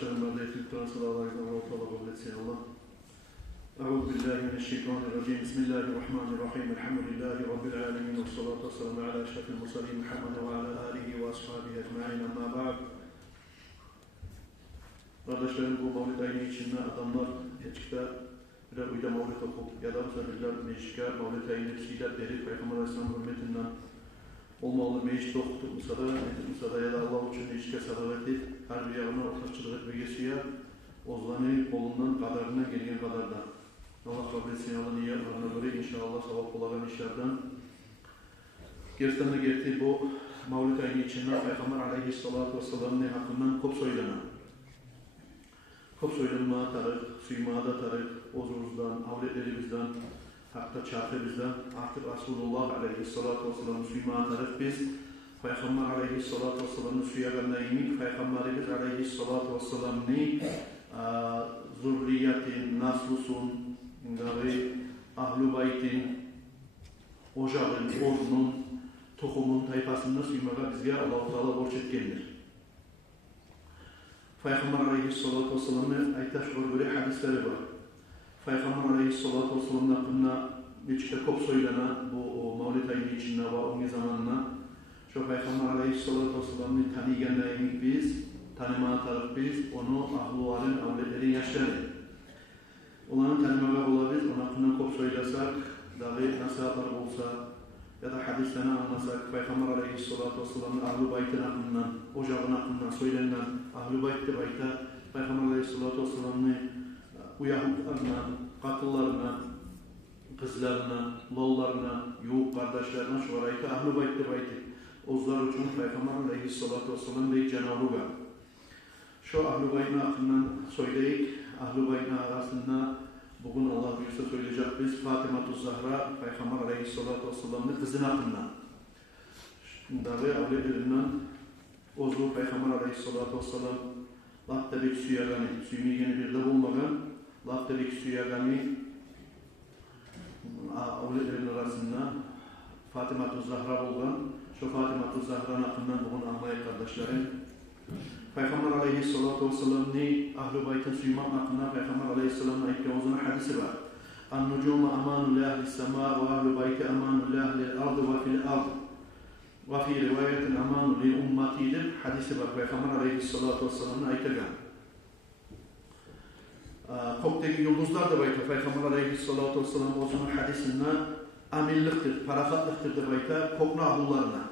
Kardeşlerim, Türk'ten salavatı ve kabul etsin Allah. Euzu billahi mineşşeytanirracim. Bismillahirrahmanirrahim. Elhamdülillahi rabbil alamin. Ves salatu vesselamu ala eşrefil murselin Muhammed ve ala alihi ve ashabihi ecmaîn. Amma ba'd. Kardeşlerim, bu Mevlid ayını içinde adamlar geçikte bir uyda Mevlid okup ya da müsaadırlar meclike Mevlid ayını siler verip Peygamber Aleyhisselam hürmetinden olmalı meclis okutup müsaada ya da Allah için meclike sadavet edip her bir yanına ortakçılık etmegesiye ozlanı kolundan kadarına gelgen kadarda Allah kabul etsin Allah'ın iyi yapmalarına göre inşallah sevap olan işlerden gerçekten de gerektiği bu Mevlid ayını içinde Peygamber Aleyhisselatü Vesselam'ın hakkından kop söylenen kop söylenme tarih, suymada tarih, ozuruzdan, avletlerimizden, hatta çarpımızdan artık Resulullah Aleyhisselatü Vesselam'ın suymada tarih biz Peygamber Aleyhisselatü Vesselam'ın suyaganına inik Peygamberimiz Aleyhisselatü Vesselam'ın zurriyetin, naslusun, ahl-ı baytin, ocağın, ordunun, tohumun, tayfasının suymaga bizge Allah-u Teala borç etkendir. Peygamber Aleyhisselatü Vesselam'ın aytaşgır böyle hadisleri var. Peygamber Aleyhisselatü Vesselam'ın hakkında geçikte kop söylenen bu Mevlid ayının içinde var onun zamanına. Şu Peygamber Aleyhisselatü Vesselam'ın tanıyanlarını biz, tanımaya taraf biz, onu ahluların, avletlerin yaşları. Onların tanımaya olabilir, onun hakkında kop söylesek, dahi nasihatlar olsa, ya da hadislerini anlasak, Peygamber Aleyhisselatü Vesselam'ın Ahl-ı Bayt'ın hakkından, ocağın hakkından söylenen Ahl-ı Bayt'te Peygamber Aleyhisselatü Vesselam'ın uyahlıklarına, katıllarına, kızlarına, lollarına, yuğuk kardeşlerine şu arayta Ahl-ı Bayt'te Ozlar için Peygamber Aleyhisselatü Vesselam ve Cenab-ı Hak. Şu Ahl-ı Bayt'ın hakkından söyleyik, Ahl-ı Bayt'ın arasında bugün Allah büyükse söyleyecek biz Fatıma-tü Zahra Peygamber Aleyhisselatü Vesselam'ın kızın hakkında. Davi avlelerinden ozu Peygamber Aleyhisselatü Vesselam Laptabek Süyagani, Süymigeni bir de bulmadan Laptabek Süyagani avlelerin arasında Fatıma-tü Zahra bulgan. Şu Fatıma-tü Zahra'nın hakkından bugün anlayın kardeşlerim. Peygamber Aleyhisselatü Vesselam'ın Ahl-ı Bayt'ın suymak hakkında Peygamber Aleyhisselam'ın ayıkkavuzuna hadisi var. An-nucumu amanu lahli sema ve Ahl-ı Bayt'i amanu lahli ardı ve fil ardı ve fi rivayetin amanu li ummatidir hadisi var. Peygamber Aleyhisselatü Vesselam'ın ayıkkagan. Koptaki yıldızlar da bayta Peygamber Aleyhisselatü Vesselam'ın ozunun hadisinden amilliktir, parakatlıktır da bayta kokna ahullarına.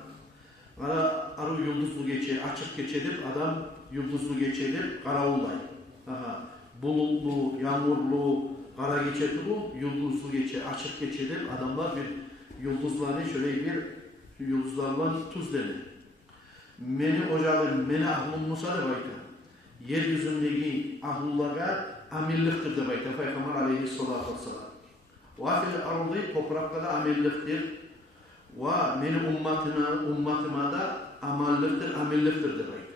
Arı yıldızlı geçe, açık geçedir, adam yıldızlı geçedir, karaulday. Bulutlu, yağmurlu, kara geçedir bu, yıldızlı geçe, açık geçedir. Adamlar bir yıldızlarını şöyle bir yıldızlarla tuz denir. Meni ocağın, meni ahlun Musa da bayta. Yeryüzündeki ahlullara amilliktir de bayta. Peygamber Aleyhisselatü Vesselam. Vafil ardı toprakta da amilliktir. Ve benim ummatıma da amallıktır, amilliktir de bayta.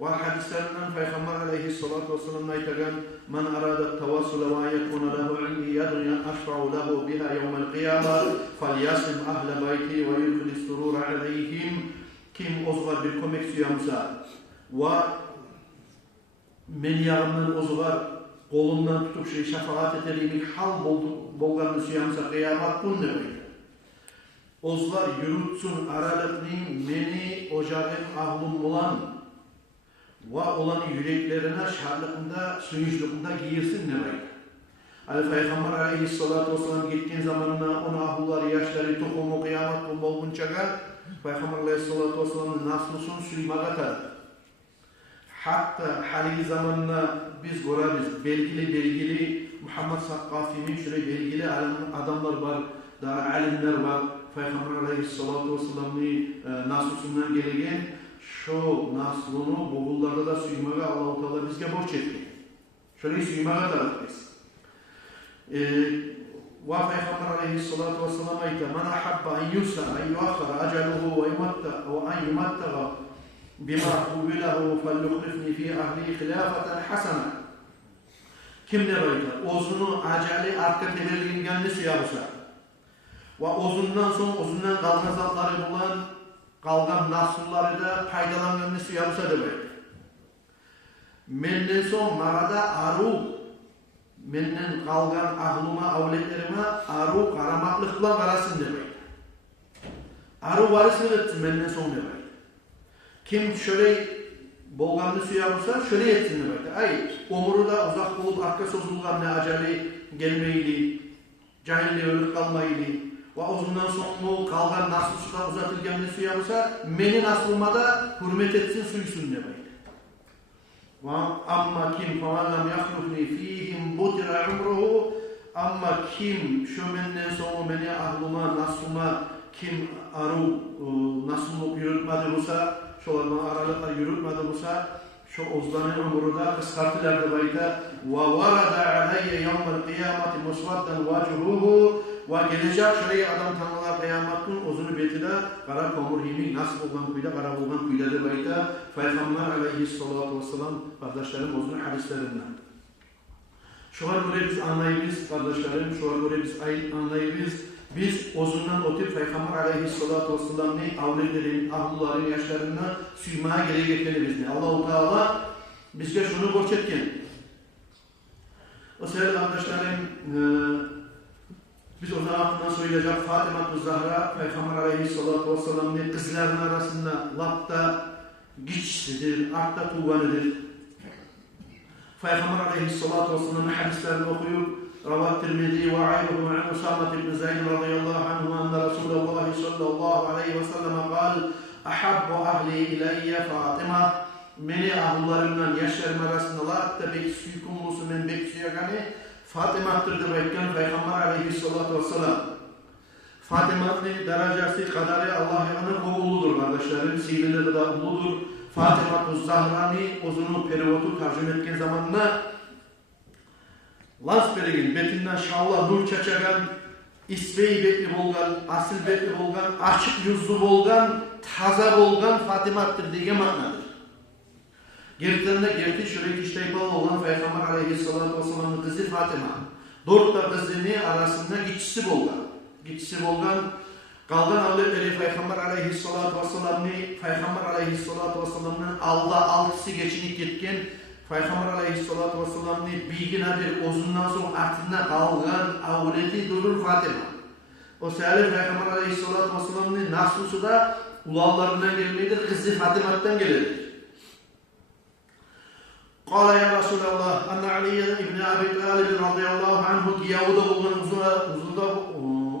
Ve hadislerinden Peygamber Aleyhisselatü Vesselam'ın aytagan men arada tavassula ve yekuna lehu indi yadun aşfa'u lehu biha yevmel qiyama felyasim ahle bayti ve yudhlis surura aleyhim kim ozgar bir kömek suyamsa ve men yarımdan ozgar kolundan tutup şefaat ederim hal bolganını suyamsa kıyamat günü bayta. Ozlar yürütsün aralıklayın meni ocağın ahlum olan ve olan yüreklerine şarlıkında, suyucluğunda giyirsin ne bayda. Peygamber Aleyhisselatü Vesselam gittiğin zamanına ona ahulları, yaşları, tohumu, kıyamet buluncaga Peygamber Aleyhisselatü Vesselam'ın naslusun suymaga taraf. Hatta hali zamanına biz görürüz, belgili Muhammed Sakkafi'nin şöyle belgili adamlar var, daha alimler var. Peygamber Aleyhisselatü Vesselam'ın naslusundan gelegen şu naslunu Moğollarda da suymaga Allah-u Teala bizge borç etti. Şöyle suymaga taraf biz. Ve Peygamber Aleyhisselatü Vesselam ayta men ahabba en yusra en yuakhara acaluhu ve en yumattaga bima kubilahu felyuhlifni fi ahli khilafeten hasana. Kim ne bayta? Ozunu acali arka tebergingenli suyabısa. Ve ozundan kalgan zatları bulan kalgan nasılları da faydalanganını suyabısa demek. menden soň marada aru menden kalgan ahlıma, avletlerime aru karamaklık bilen karasın demeyin. Aru varısını etsin menden soň demeyin. Kim şöyle bolganını suya vursa şöyle etsin demeyin. Ay, omuru da uzak bulup arka sozulgan ne acali gelmeyli, cahilliğe ölüp kalmaylı. Ve uzundan sonra kalgan nasıl suda uzatılgan ne suya vursa meni nasılıma da hürmet etsin suysun demeyin. Amma kim famallam yahrufni fihim butira umruhu amma kim şu menden sonra meni ahlıma naslıma kim aru nasıl yürütmedi olsa şolardan aralıklar yürütmedi olsa şu ozlanın umru da kıskartılar da bayta ve varada aleyye yevmel kıyamati musvaddan vacuhuhu ve gelecek şöyle adam tanrılar kıyametin uzunu betide kara komur himi nasıl olgan kuyda kara olgan kuyda da bayta Peygamber aleyhissalatu vesselam kardeşlerim uzun hadislerinden. Şuar göre biz anlayırız kardeşlerim, şuar göre biz anlayırız. Biz uzundan otip Peygamber aleyhissalatu vesselam'ın avletlerin, ahluların yaşlarına süymaya gerekeni biz ne? Allah-u Teala bizge şunu borç etken. O sevgili kardeşlerim, biz o zamandan söyleyecek Fatıma-tü Zahra Peygamber aleyhissalatu vesselam'ın kızlarının arasında lapta güçsüdür, artta tuğanıdır. Peygamber aleyhissalatu vesselam'ın hadislerini okuyup Ravat Tirmidhi ve ayruhu an Usama ibn Zayd radıyallahu anhu anna Resulullah sallallahu aleyhi ve sellem kal ahabbu ahli ileyye Fatıma meni ahullarımdan yaşlarım arasında latta beksüyü kumlusu men beksüyü gani Fatıma'tır da bekleyen Peygamber aleyhissalatu vesselam. Fatıma'nın derecesi kadarı Allah'ın kovuludur kardeşlerim. Sivilleri de uludur. Fatıma-tü Zahra'nı uzunu perivotu tercüme etken zamanına Lans berigin betinden şallah nur çeçegen isveyi betli bolgan, asil betli bolgan, açık yüzlü bolgan, taza bolgan Fatıma'tır diye manadır. Gerçekten gerçi şöyle işteypalı olan Peygamber aleyhissalatu vesselam'ın kızı Fatıma. Dört da kızını arasında geçişi bolgan. Geçişi bolgan kalgan avletleri Peygamber aleyhissalatu vesselam'ın alda altısı geçinip gitken Peygamber aleyhissalatu vesselam'ın bilgine bir uzundan sonra artığına kalgan avleti durur Fatıma. O sebeple Peygamber aleyhissalatu vesselam'ın nasusu da ulallarından gelmeydir, kızı Fatıma'dan gelir. قال يا رسول الله أن علي بن أبي طالب رضي الله عنه Yahuda bulgan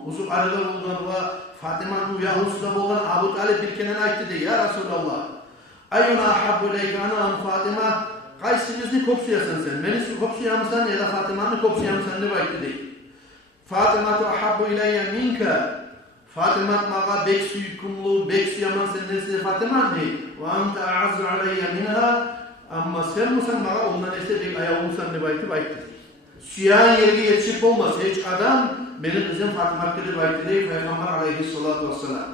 uzun arada bulgan ve Fatıma'nın Yahuda'da bulgan Abu Talib bir kenen aytti de ya Resulallah Ayyuna ahabbu leykana an Fatıma kaysınızı kopsuyasan sen beni kopsuyamsan ya da Fatıma'nı kopsuyamsan ne aytti de Fatıma'tu ahabbu ileyye minka Fatıma mağa beksuykumlu beksuyaman sen nesi Fatıma ne ve anta a'azzu aleyye minha ama sen musan bana ondan ise bir ayağı olsan ne baytı. Süyan yerine yetişip olmaz. Hiç adam benim kızım Fatıma'dır baytı değil. Peygamber aleyhissalatu vesselam.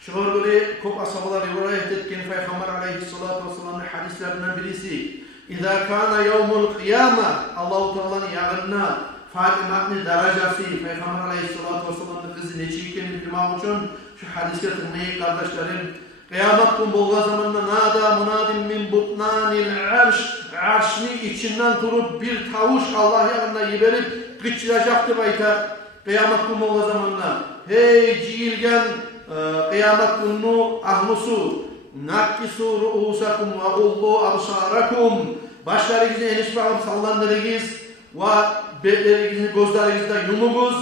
Şu böyle kop asabalar rivayet etken Peygamber aleyhissalatu vesselam'ın hadislerinden birisi. İzâ kâne yevmul kıyâme Allah-u Teala'nın yarına Fatıma'nın derecesi Peygamber aleyhissalatu vesselam'ın kızı neçiyken bilmem için şu hadis getirmeyi kardeşlerim Kıyamet gün bolga zamanında nada munadim min butnanil arşni içinden durup bir tavuş Allah yanına yiberip gıçıracaktı bayta kıyamet gün bolga zamanında hey cihilgen kıyamet günü ahmusu nakkisu ruusakum ve ullu absarakum başlarınızı eniş bağım sallandırınız ve betlerinizi gözlerinizde yumuguz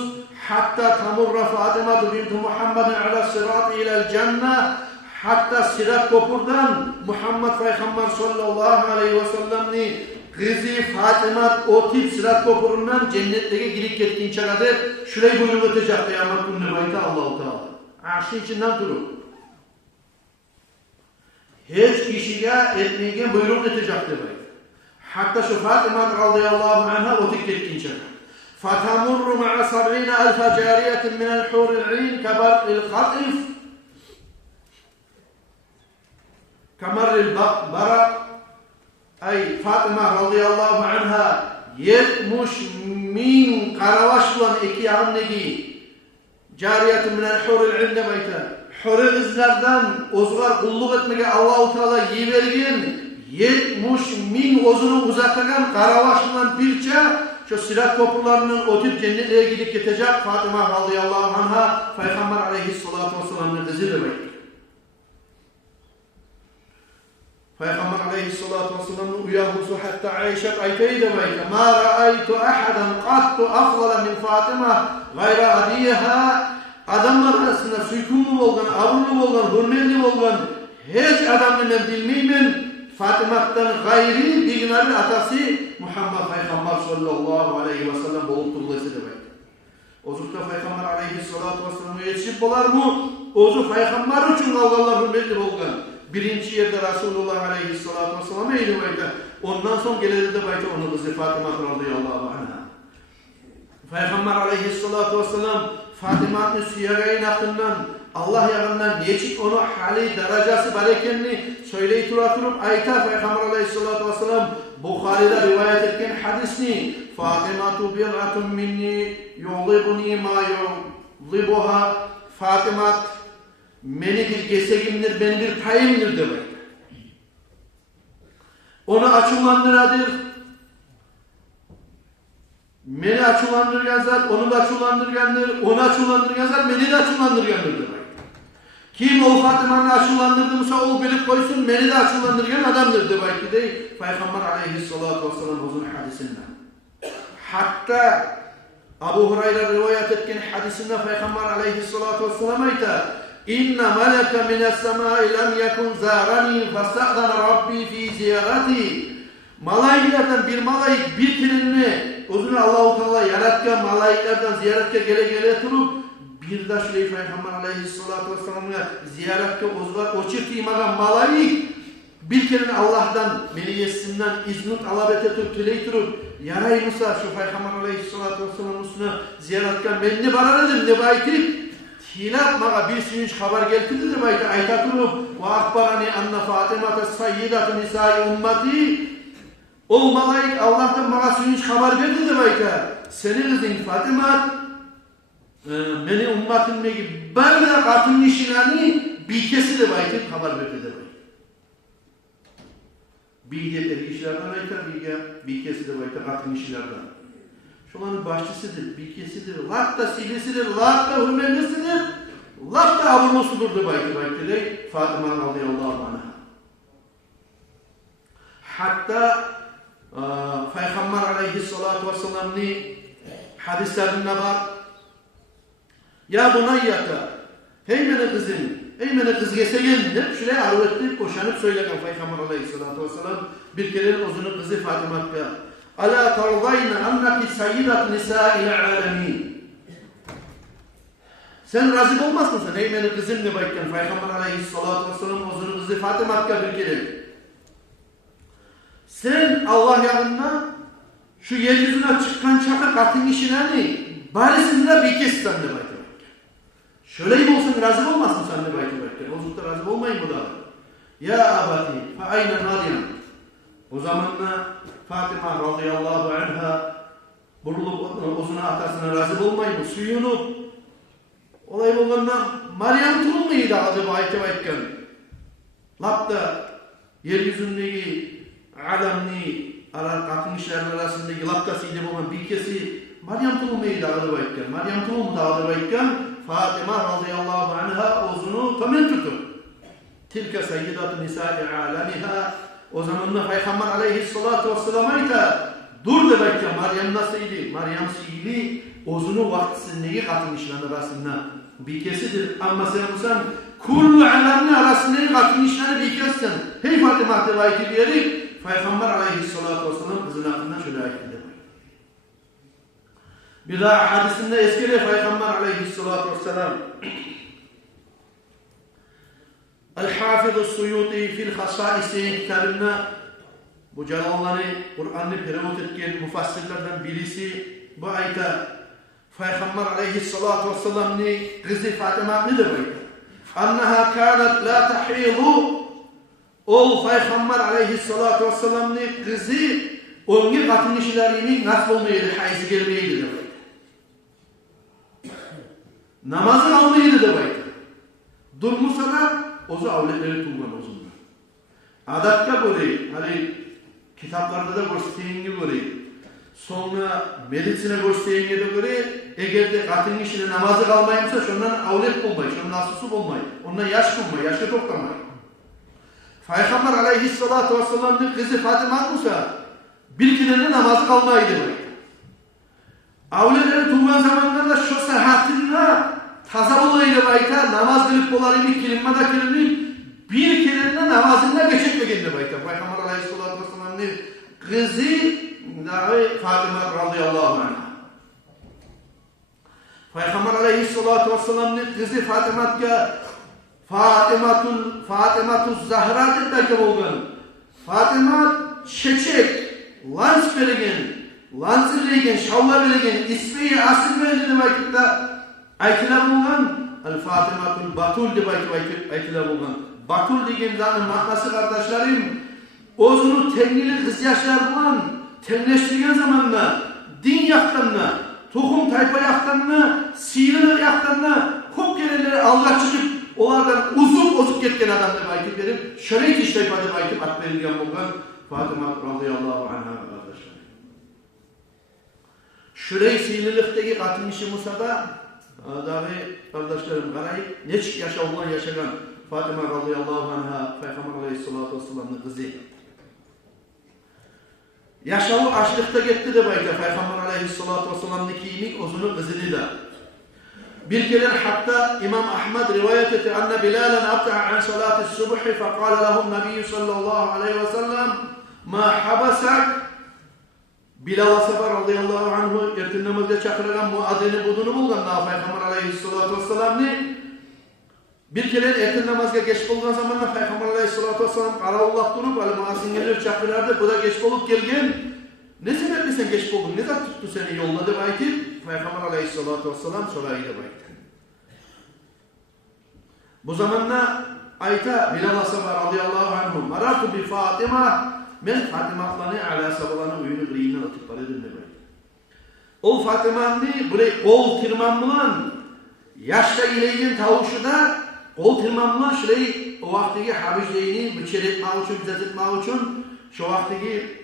hatta tamurra Fatıma binti Muhammedin ala sırat ilel cennet hatta Sirat Kopur'dan Muhammed Peygamber sallallahu aleyhi ve sellem'ni kızı Fatıma o tip Sirat Kopur'undan cennetteki girip kettiğince kadar şurayı buyruğu ötecek kıyamet gününe bayta Allah-u Teala. Arşın içinden durur. Hiç kişiye etmeyken buyruğu ötecek bayta. Hatta şu Fatıma radıyallahu anha o tip kettiğince kadar. فَتَمُرُّ مَعَ 70,000 جَارِيَةٍ مِنَ الْحُورِ الْعِينِ كَبَرْءِ الْخَطِفِ Kamaril Barak ay Fatıma radıyallahu anha 70,000 karavaş olan iki yanındaki cariyetun minel huril ilne bayta huril izlerden ozgar kulluk etmeye Allah-u Teala yiyivergen 70.000 ozunu uzatagan karabaşından birçe şu Sirat köprülerinin otip cennete gidip gidecek Fatıma radıyallahu anha Peygamber aleyhissalatu vesselam'ın kızı demek. Peygamber aleyhissalatu vesselam'ın uyarısı hatta Ayşe aytayı demek. Ma ra'aytu ahadan qattu afdala min Fatıma gayra adiyeha. Adamlar arasında suykun olgan, avurlu olgan, hürmetli olgan hiç adamını ben bilmeyim. Fatıma'dan gayri bir günlerin atası Muhammed Peygamber sallallahu aleyhi ve sellem bolup durulası demek. Ozukta Peygamber aleyhissalatu vesselam'a yetişip olar mı? Ozu Peygamber için kalganlar hürmetli olgan. Birinci yerde Resulullah aleyhissalatu vesselam'a eğilim ayda. Ondan son geledi de bayta onun kızı Fatıma radıyallahu anha. Peygamber aleyhissalatu vesselam Fatıma'nın siyagayın hakkından Allah yanından geçip onu hali derecesi berekenini söyleyip durup ayta Peygamber aleyhissalatu vesselam Bukhari'de rivayet etken hadisini Fatıma bi'atun minni yu'libuni ma yu'libuha Fatıma beni bir gesegimdir, beni bir payımdır demek. Onu açılandıradır. Beni açılandırgan zat, onu da açılandırgandır, onu açılandırgan zat, beni de açılandırgandır demek. Kim o Fatıma'nı açılandırdımsa o bilip koysun, beni de açılandırgan adamdır demek ki değil. Peygamber aleyhissalatu vesselam uzun hadisinden. Hatta Abu Hurayra rivayet etken hadisinde Peygamber aleyhissalatu vesselam ayta İnne meleke mine's-semâi lem yekun zârani festa'dana Rabbi fi ziyarati. Malaiklerden bir malaik bir kirinini uzun Allah-u Teala yaratken malaiklerden ziyaretke gele turup bir de şöyle Peygamber aleyhissalatu vesselam'a ziyaretke o çift imadan malaik bir kirini Allah'tan meliyesinden izni talep etup turup yaray Musa şu Peygamber aleyhissalatu vesselam'ın üstüne ziyaretken ben ne bararadım ne bayti hilaf mağa bir suyunç haber getirdi de bayti ayta turup ve akbarani anna Fatıma sayyidatu nisai ümmeti. O malaik Allah'tan bana suyunç haber verdi de bayta. Senin kızın Fatıma beni ümmetimdeki böyle katın işlerini bilkesi de bayta haber verdi de bayta. Bilgeleri işlerden bayta, bilkesi de bayta katın işlerden. Şuların başçısıdır, bilkesidir, latta silisidir, latta hürmelisidir, latta aburlusudur de bayta de Fatıma radıyallahu anha. Hatta Peygamber aleyhissalatu vesselam'ın hadislerinde var. Ya bunayyata, hey mene kızım, hey mene kız geseyin hep şuraya arvetip koşanıp söylegen Peygamber aleyhissalatu vesselam bir kere uzun kızı Fatıma'ya. Ala tardayna annaki sayyidat nisa'il alemin. Sen razı olmaz mısın? Hey mene kızım ne bayken Peygamber aleyhissalatu vesselam uzun kızı Fatıma'ya bir kere. Sen Allah yanında şu yeryüzüne çıkan çakı katın işlerini barisinde bir kez sen de baytı. Şöyle gibi olsun razı olmasın sen de baytı. Ozukta razı olmayın bu da. Ya abati fe aynen Meryem. O zamanla Fatıma radıyallahu anha burulup uzuna atasına razı olmayın. Suyunu olay olandan Meryem tulmayı da adı baytı baytken. Lapta yeryüzündeki alamni katın işlerinin arasındaki laptasıyla olan bilkesi Meryem tulmayı da adı baytken. Meryem tulmu da adı baytken Fatıma radıyallahu anha ozunu tamen tutur. Tilke sayyidat-ı nisâ-i alamiha. O zamanla Peygamber aleyhissalatu vesselam'a ita dur da baytken Meryem nasılydı? Meryem sihili ozunu vaktisindeki katın işlerinin arasında bilkesidir. Ama sen kullu alamni arasındaki katın işlerini bilkesin. Hey Fatıma da baytı diyerek Peygamber aleyhissalatu vesselam kızın hakkında şöyle ayet ediyor. Bir daha hadisinde eskili Peygamber aleyhissalatu vesselam El-Hafid-ı Suyuti fil Hasaisi kitabında bu Celal'ları Kur'an'ı perevot etken mufassirlerden birisi bu ayette Peygamber aleyhissalatu vesselam'ın kızı Fatıma nedir bu ayette? Annaha kânet la tahidu. O Peygamber aleyhissalatu vesselam'ın kızı onun katın işlerini nasıl olmaydı, haysi gelmeydi de baydı. Namazı almaydı da baydı. Durmuşsa da ozu avletleri tulman ozunlar. adatka göre, hani kitaplarda da gösterdiğine göre, sonra medisine gösterdiğine göre, eğer de katın işine namazı kalmayımsa şundan avlet bulmayı, şundan asusu bulmayı, ondan yaş bulmayı, yaşı toplamayı. Peygamber aleyhissalatu vesselam'ın kızı Fatıma olsa bir kere namazı kalmaydı böyle. Avleleri tuğan zamanlarda şu sahatinde taza bulaydı bayta, namaz kılıp bolarını kilimada kilimini bir kere namazında geçirmegende bayta. Peygamber aleyhissalatu vesselam'ın kızı Fatıma radıyallahu anha. Peygamber aleyhissalatu vesselam'ın kızı Fatımatul Zahra deb bolgan. Fatıma çeçek, lans bergen, lansır bergen, şavla bergen, ismi asıl bergen deb aytila bolgan. Fatımatul Batul deb aytila bolgan. Batul degen zatın manası kardeşlerim, özünü tengili kız yaşlar bilen tengleştirgen zamanda din yaktanına, tohum tayfa yaktanına, sihirli yaktanına kop gelenleri Allah çıkıp onlardan uzup ketken adam deb aytip berip, şöyle işleyip deb aytip at berilgen bolgan Fatıma radıyallahu anha kardeşler. Şurey sihirlikteki katın işi Musa'da dahi kardeşlerim qarayıp neçik yaşagan Fatıma radıyallahu anha Peygamber aleyhissalatu vesselam'ın kızı. Yaşağı açlıkta gitti de bayta Peygamber aleyhissalatu vesselam'ın kiyimik ozunu kızını da. Bir kere hatta İmam Ahmed rivayet etti anne Bilal'en abta'a an salatı subhi fekale lahum nebiyyü sallallahu aleyhi ve sellem ma habasak Bilal Sabar radıyallahu anhu ertin namazda çakıran muadini budunu bulgan Peygamber aleyhissalatu vesselam'ını bir kere ertin namazga geç bolgan zamanda Peygamber aleyhissalatu vesselam qaravullat durup ali muazingeler çakırardı bu da geç bolup gelgen ne sebeple sen geç boldun ne zat tuttu seni yoluna deb aytip Peygamber aleyhissalatu vesselam sorayı deb aytdı. Bu zamanda ayta Bilal Sabar radıyallahu anhu maratu bi Fatıma men Fatıma'ni ala sabalani uyunu qiriyini atıp baradım deb aytdı. O Fatıma'ni buraya kol tirman bilan yaşta ileygen tavuşuda kol tirman bilan şurayı o vaxtdagi habijleyni bichir etmek uchun, bizat etmek uchun şu vaxtdagi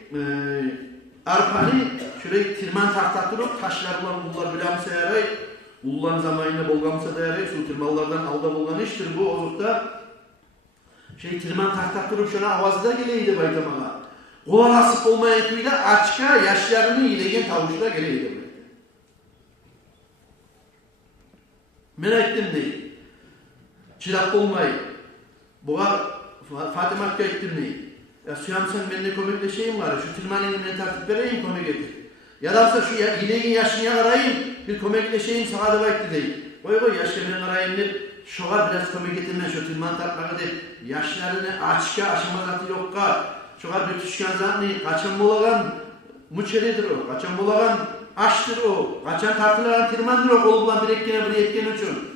arpani şurayı tirman taqta turup taşlar bilan ullar bilamsa yaray, ullan zamanında bolgamsa da yaray, şu tirmanlardan alda bolgan iştir bu ozukta. Tirman taqta turup şuna avazda geleydi baytamağa. Qolar asıp olmayan kuyda açka yaşlarını ilegen tavuşda geleydi. Men aytdim deydi. Çırap olmayı. Buğa Fatımak'a aytdim deydi. Ya Süyam sen benimle kömekleşeyim var. Şu tirmanını ben tartip vereyim kömek etti. Ya da şu ilegen yaşını arayayım bir kömekleşeyim sana da aytdı deydi. Oy yaşlı ben arayayım deyip şoğa biraz kömek ettim ben şu tirman tartmağı deyip yaşlarını açka aşamazatı yokka şoğa bir tüşken zatını kaçan bolagan müçeridir o. Kaçan bolagan açtır o. Kaçan tartılagan tirmandır o. Kolu bulan bir etken üçün.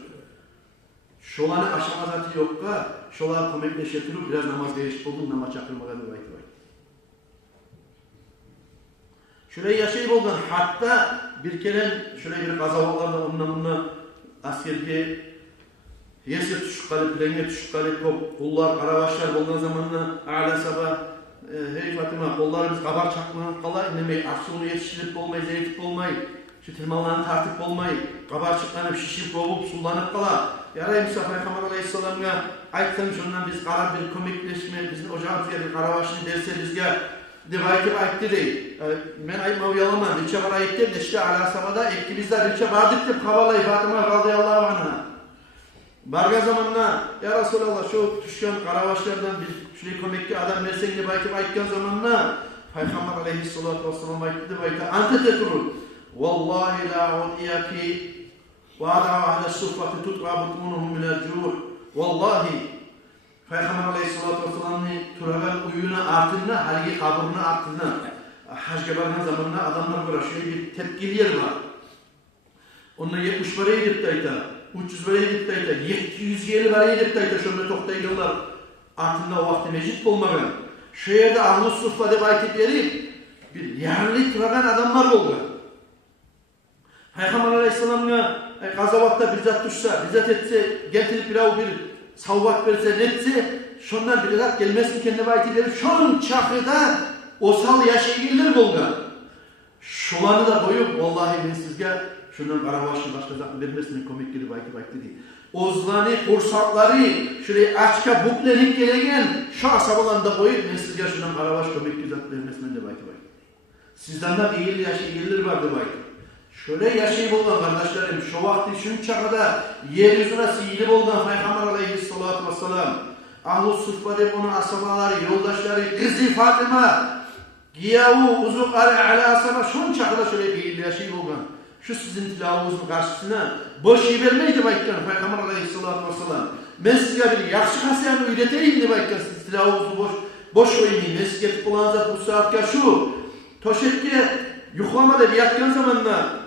Şoğanı aşamazatı yokka şoğa kömekleşetirip biraz namaz değişip oldum namaz çakırmağa bir aytı var. Şurayı yaşayıp olgan hatta bir kere şuraya bir kazavalarda onunla askerge yese tüşük kalıp, renge tüşük kalıp, kullar, karavaşlar bolgan zamanla ala sabah hey Fatıma, kollarımız kabar çaklanıp kala, inlemey, aksunu yetiştirip olmay, zeytip olmay, şu tirmalarını tartıp olmay, kabar çıklanıp, şişip, olup, sulanıp kala. Yaray Musa Peygamber aleyhisselam'a aytsam şundan biz karar bir kömekleşme, bizim ocağımızga bir karavaşını derse bizge deb aytdı deydi. Men aytma uyalamam, dilçe var aytdı, işte ala sabada ikkimizde dilçe bardık deb kabalay Fatıma radıyallahu anha. Barga zamanla ya Resulallah şu tüşken karavaşlardan bir şuraya kömekli adam versen deb aytgan zamanla Peygamber aleyhissalatu vesselam aytdı deb aytdı. Ante teturur. Vallahi la udiyaki ve ad'a ahla suffati tutqa butmunuhum minel cuh. Vallahi Peygamber aleyhissalatu vesselam'ın turagan uyuna artırına, halgi kaburuna artırına hacca bargan zamanla adamlar bura şöyle bir tepkili yer var. Onunla 70 parayı edip de ayta, 300 parayı edip de ayta, 750 parayı edip de ayta şöyle toktaydılar. Artında o vakti mecid olmagan. Şu yerde ahlu suffa deb aytip verip bir yerli turagan adamlar oldu. Peygamber aleyhisselam'a gazavatta bizzat düşse, bizzat etse, getirip bir savvat verse, netse, şondan bir kat gelmesin kendi bayti verip şon çakıda osal yaşayırlar bolgan. Şulanı da koyup vallahi ben sizge şundan karabaşlı başka zaten vermesinin komik gibi bayti değil. Ozlani kursakları şuraya açka buklenik gelegen şu asabalanda koyup ben sizge şundan karabaş komik gibi zaten vermesinin de bayti. Sizden de iyi yaşayırlar vardı bayti. Şöyle yaşayıp olan kardeşlerim, şu vakti şun çağda yeryüzüne sihirli olan Peygamber aleyhissalatu vesselam, Ahl-ı Suffa'da onun asabaları, yoldaşları, kızı Fatıma, Giyavu, Uzukari, ala asaba şun çağda şöyle bir yaşayıp olan, şu sizin tilavuzun karşısına boş vermeydi bayıkken Peygamber aleyhissalatu vesselam. Ben size bir yakşı kasıyanı üreteyim de bayıkken siz tilavuzu boş oynayın. Ben size getip olanacak bu saatte şu, toşetke yuklamada bir yatkan zamanla,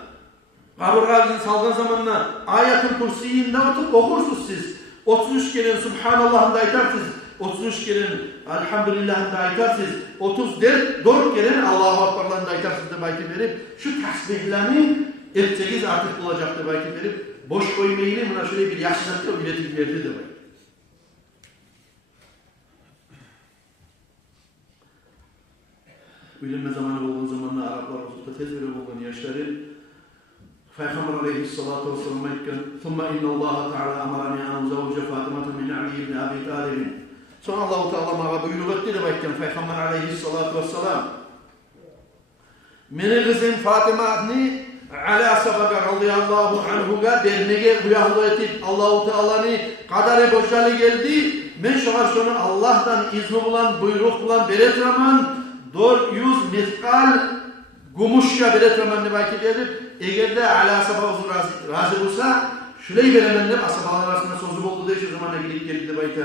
kaburgağınızın salgan zamanla Ayet-ül Kursi'yinde okursunuz siz. 33 kere Subhanallah'ın da aytarsınız. 33 kere Elhamdülillah'ın da aytarsınız. 34 kere Allahu Akbar'ın da aytarsınız da belki verip şu tasbihlerini erteğiz artık bulacaktır belki verip boş koymayı buna şöyle bir yaşlıkta üretip verdi de belki. Uylanma zamanı olduğu zamanla Araplar hususta tez verip olan yaşları Peygamber aleyhissalatu vesselam'a iken ثُمَّ اِنَّ اللّٰهَ تَعَالَى اَمَرَنِي اَنْ زَوْجَ فَاطِمَةً مِنْ عَلِيِّ بْنِ أَبِي طَالِبٍ. Sonra Allah-u Teala bana buyruğu etti de iken Peygamber aleyhissalatu vesselam meni kızım Fatıma'ni ala sabaka radıyallahu anhuga dermege uyahlı etip Allah-u Teala'nı kadarı boşalı geldi. Men şunu Allah'tan izni bulan, buyruk bulan beretraman 400 mitkal gumuşya beretraman belki gelip eğer de ala sabah razı olsa şurayı veremenler asabalar arasında sözü oldu diye şu zamana gelip geldi belki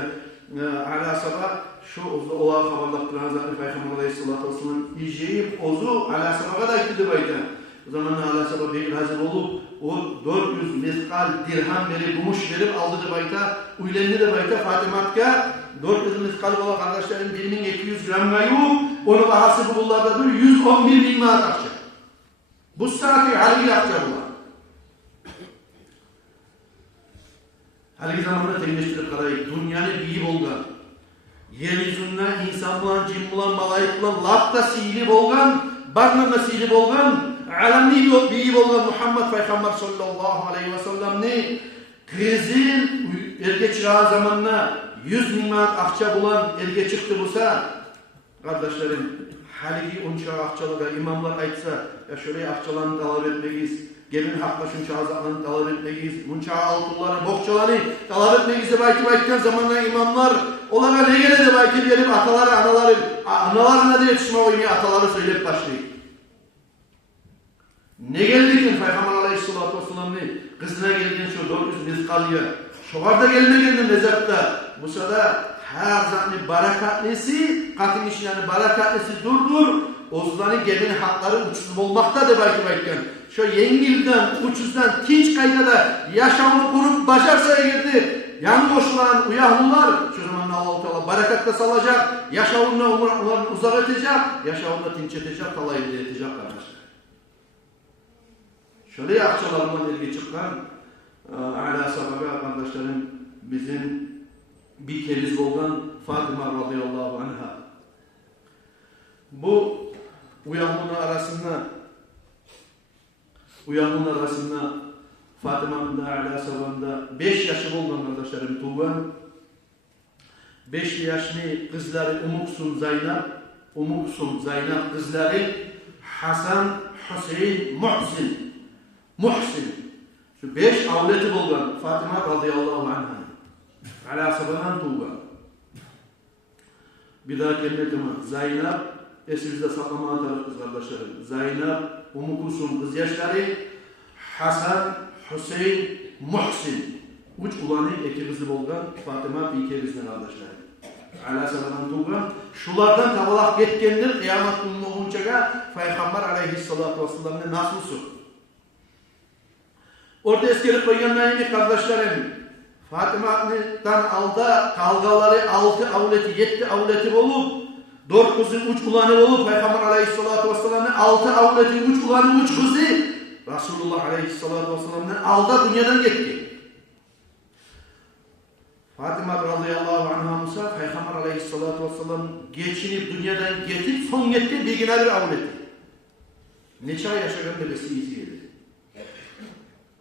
ala sabah şu ola haberlattığınız zaten Peygamber aleyhissalatu vesselam yiyip ozu ala sabaha da gitti belki. O zaman ala sabah bir razı olup o 400 mitkal dirham verip gumuş verip aldı da belki uylendi de belki Fatımatka 400 mitkal olan kardeşlerin 1200 gram gayu onu bahası bulurlardadır 111.000 manat akçe. Bu saati halil akçe bular. Halil zamanında tekleştirip karayı dünyanı biyip olgan yeryüzünde insan bulan, cin bulan, malayık bulan lapta sihirli olgan barnında sihirli olgan alemli biyip olgan Muhammed Peygamber sallallahu aleyhi ve sellem'ni krizin erge çırağı zamanına 100.000 manat akça bulan erge çıktı busa kardeşlerim haligi unçağı akçalığa imamlar aytsa ya şöyle akçalarını talep etmeyiz gelin hakla şunçağı azatlarını talep etmeyiz bunçağı altınları, bokçalarını talep etmeyiz de belki belki zamanla imamlar olarak ne gele de belki diyelim ataları, analarına da yetişme oyunu ataları söyleyip başlayıp ne geldi ki Peygamber aleyhissalatu vesselam'ın kızına geldiğin şu 400 miskaliye şu varda geldi nezapta bu sırada her zatni barakatlısı katın işlerini barakatlısı durdur ozlarını geminin hakları uçsuz olmakta da belki şu yengilden uçsuzdan tinç kayda da yaşamını kurup başarsa girdi yan boşulan uyahlılar şu zaman Allah-u Teala barakatta salacak yaşamını onların uzak edecek yaşamını tinç edecek talayı edecek arkadaşlar şöyle akçalarından ilgi çıkan ala sabaka kardeşlerim bizim bir keriz olan Fatıma radıyallahu anha. Bu uyanmanın arasında Fatıma'nın da ala sabahında 5 yaşı olan kardeşlerim tuğan 5 yaşlı kızları Umuksun Zeynep kızları Hasan, Hüseyin, Muhsin şu 5 avleti olan Fatıma radıyallahu anha ala sabahından tuğan bir daha kelime Zeynep esimizde saklama atarız kız kardeşlerim Zeynep, Umuksun kız yaşları Hasan, Hüseyin, Muhsin. Üç ulanı iki kızı bolgan Fatıma bir kerizine kardeşlerim. Ala sabahından tuğan. Şulardan tavalak getkendir kıyamet günü oluncaga Peygamber aleyhissalatu vesselam'ın nasılsı. Orada eskerip koyganlarını kardeşlerim Fatıma'dan alda kavgaları 6 avleti 7 avleti olup 4 kızın 3 ulanı olup Peygamber aleyhissalatu vesselam'ın 6 avleti 3 ulanı 3 kızı Resulullah aleyhissalatu vesselam'ın alda dünyadan gitti. Fatıma radıyallahu anha Musa Peygamber aleyhissalatu vesselam geçinip dünyadan getip son gitti bir güne bir avletti. Neçe ay yaşayan bebesi izledi.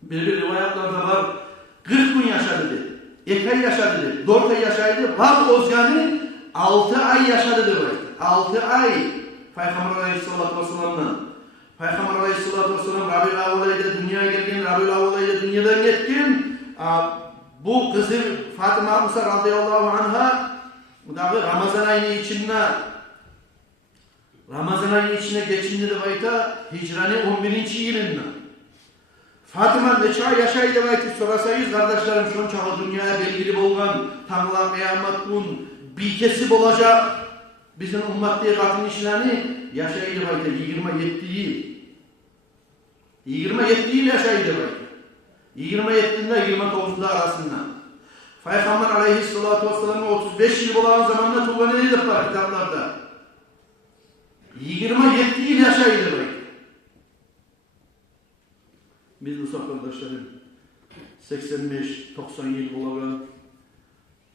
Bir rivayetlarda var 40 gün yaşadı dedi. 2 ay yaşadı dedi. 4 ay yaşadı. Var Ozgan'ı 6 ay yaşadı dedi. 6 ay Peygamber aleyhissalatu vesselam'dan. Peygamber aleyhissalatu vesselam Rabi'l Avvalay'da dünyaya gelgen, Rabi'l Avvalay'da dünyadan gitken bu kızı Fatıma Musa radıyallahu anha Ramazan ayının içine geçindi de bayta hicranı 11. yılında. Fatıma neçe ay yaşaydı bayta sorasayız kardeşlerim şun çağı dünyaya belgili bolgan Tanrılar kıyametun bir kesip olacak bizim ummatlığı katın işlerini yaşaydı bayta 27 yıl. 27 yıl yaşaydı bayta. 27'inde 29'da arasında. Peygamber aleyhissalatu vesselam'ın 35 yıl olan zamanında tuğba ne edip var kitaplarda. 27 yıl yaşaydı bayta. Biz bu kardeşlerim 85-90 yıl bulagan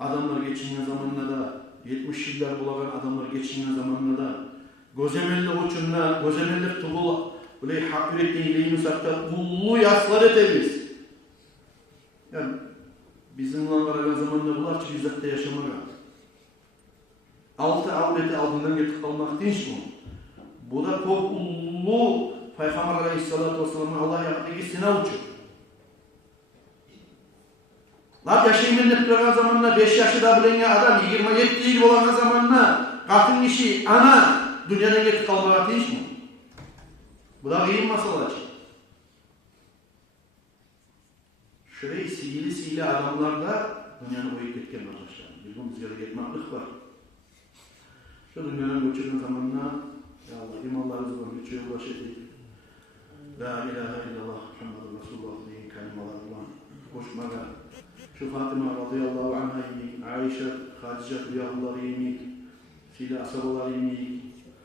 adamlar geçinen zamanında da 70 yıllar bulagan adamlar geçinen zamanında da gözemelli uçunla, gözemelli tuğul böyle hak ürettiğimiz hatta ullu yaslar etemiz. Yani bizim olanlara zamanında bular ki bizde yaşamaga. 6 avleti aldığından getirip almak değil mi? Bu da çok ullu Peygamber aleyhissalatu vesselam'ın Allah yaptığı sınav uçu. Lat yaşayımın nefkılanan zamanına 5 yaşında bilenge adam 27 yıl olan zamanına katın işi ana dünyadan getirip kalmak değil mi? Bu da iyi masal. Şöyle sihirli adamlar da dünyanın boyu gitken arkadaşlar. Bizim bizlere gitmeklik var. Şu dünyanın göçürün zamanına ya Allah imanlarımızı var, göçüye ulaşacak. La ilahe illallah Muhammed Resulullah deyin kelimalarla koşmaga. Şu Fatıma radıyallahu anha yenik, Ayşe, Hatice rüyalıları yenik, Fili asabaları yenik,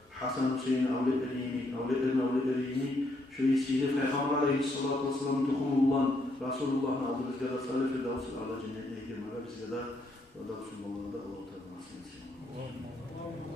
Hasan Hüseyin avletleri yenik, avletleri yenik. Şu isiyle Peygamber aleyhissalatu vesselam'ın tukumullan Resulullah'ın aldığı bizde de salih ve davsul ala cennetine girmeye bizde de Resulullah'ın da Allah'u Teala nasip etsin.